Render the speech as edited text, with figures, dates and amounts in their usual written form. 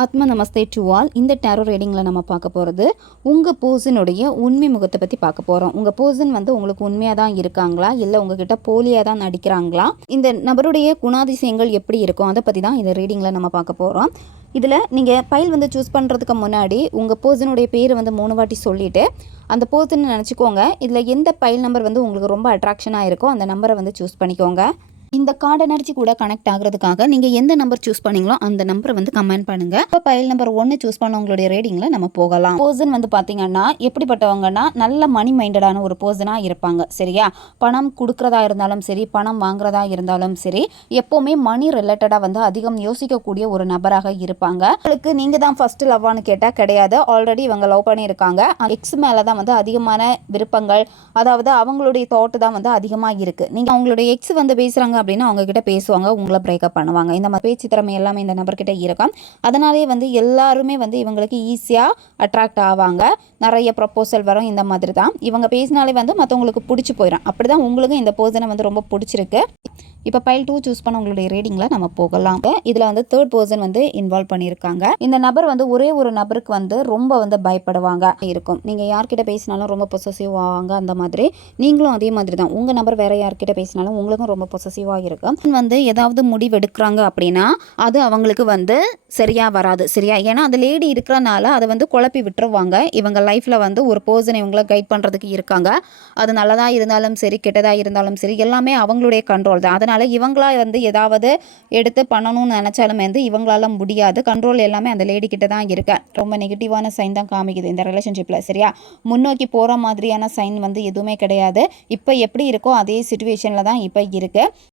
ஆத்ம நமஸ்தே to all. இந்த tarot ரீடிங்கில் நம்ம பார்க்க போகிறது உங்கள் பர்சனுடைய உண்மை முகத்தை பற்றி பார்க்க போகிறோம். உங்கள் பர்சன் உங்களுக்கு உண்மையாக தான் இருக்காங்களா, இல்லை உங்ககிட்ட போலியாக தான் நடிக்கிறாங்களா, இந்த நபருடைய குணாதிசயங்கள் எப்படி இருக்கும், அதை பற்றி தான் இந்த ரீடிங்கில் நம்ம பார்க்க போகிறோம். இதில் நீங்கள் பைல் சூஸ் பண்ணுறதுக்கு முன்னாடி உங்கள் பர்சனுடைய பேரை 3 வாட்டி சொல்லிவிட்டு அந்த பர்சனை நினச்சிக்கோங்க. இதில் எந்த பைல் நம்பர் உங்களுக்கு ரொம்ப அட்ராக்ஷனாக இருக்கோ அந்த நம்பரை சூஸ் பண்ணிக்கோங்க. இந்த கார்டு எனர்ஜி கூட கனெக்ட் ஆகிறதுக்காக நீங்கள் எந்த நம்பர் சூஸ் பண்ணீங்களோ அந்த நம்பரை கமெண்ட் பண்ணுங்கள். இப்போ பைல் நம்பர் 1 சூஸ் பண்ணவங்களுடைய ரீடிங்கில் நம்ம போகலாம். பர்சன் பார்த்தீங்கன்னா எப்படிப்பட்டவங்கன்னா நல்ல மணி மைண்டடான ஒரு பர்சனாக இருப்பாங்க. சரியா, பணம் கொடுக்குறதா இருந்தாலும் சரி, பணம் வாங்குறதா இருந்தாலும் சரி, எப்போவுமே மணி ரிலேட்டடாக அதிகம் யோசிக்கக்கூடிய ஒரு நபராக இருப்பாங்க. உங்களுக்கு நீங்கள் தான் ஃபர்ஸ்ட் லவ்வான்னு கேட்டால் கிடையாது. ஆல்ரெடி இவங்க லவ் பண்ணியிருக்காங்க. எக்ஸ் மேலே தான் அதிகமான விருப்பங்கள், அதாவது அவங்களுடைய தாட்டு தான் அதிகமாக இருக்குது. நீங்கள் அவங்களுடைய எக்ஸ் பேசுகிறாங்க அப்படின்னா அவங்க கிட்ட பேசுவாங்க, உங்களை பிரேக்கப் பண்ணுவாங்க. இந்த மாதிரி பேச்சு திறமை எல்லாமே இந்த நபர்கிட்ட இருக்கும். அதனாலே எல்லாருமே இவங்களுக்கு ஈஸியாக அட்ராக்ட் ஆவாங்க. நிறைய ப்ரப்போசல் வரும். இந்த மாதிரி தான் இவங்க பேசினாலே மற்றவங்களுக்கு பிடிச்சி போயிடும். அப்படி தான் உங்களுக்கும் இந்த பர்சனை ரொம்ப பிடிச்சிருக்கு. இப்போ பைல் 2 சூஸ் பண்ண உங்களுடைய ரீடிங்கில் நம்ம போகலாம். இதில் தேர்ட் பர்சன் இன்வால்வ் பண்ணியிருக்காங்க. இந்த நபர் ஒரே ஒரு நபருக்கு ரொம்ப பயப்படுவாங்க இருக்கும். நீங்கள் யார்கிட்ட பேசினாலும் ரொம்ப பொசசிவ் ஆவாங்க. அந்த மாதிரி நீங்களும் அதே மாதிரி தான். உங்கள் நபர் வேற யார்கிட்ட பேசினாலும் உங்களுக்கும் ரொம்ப பொசசிவாக இருக்கும். ஏதாவது முடிவு எடுக்கிறாங்க அப்படின்னா அது அவங்களுக்கு சரியாக வராது. சரியா, ஏன்னா அந்த லேடி இருக்கிறனால அதை குழப்பி விட்டுருவாங்க. இவங்க லைஃப்பில் ஒரு பர்சனை இவங்கள கைட் பண்ணுறதுக்கு இருக்காங்க. அது நல்லதாக இருந்தாலும் சரி, கெட்டதாக இருந்தாலும் சரி, எல்லாமே அவங்களுடைய கண்ட்ரோல் தான். அதனால் இவங்களா ஏதாவது எடுத்து பண்ணணும்னு நினச்சாலும் இவங்களால முடியாது. கண்ட்ரோல் எல்லாமே அந்த லேடி கிட்ட தான் இருக்கு. ரொம்ப நெகட்டிவான சைன் தான் காமிக்குது இந்த ரிலேஷன்ஷிப்பில். சரியா, முன்னோக்கி போகிற மாதிரியான சைன் எதுவுமே கிடையாது. இப்போ எப்படி இருக்கோ அதே சிச்சுவேஷனில் தான் இப்போ இருக்குது.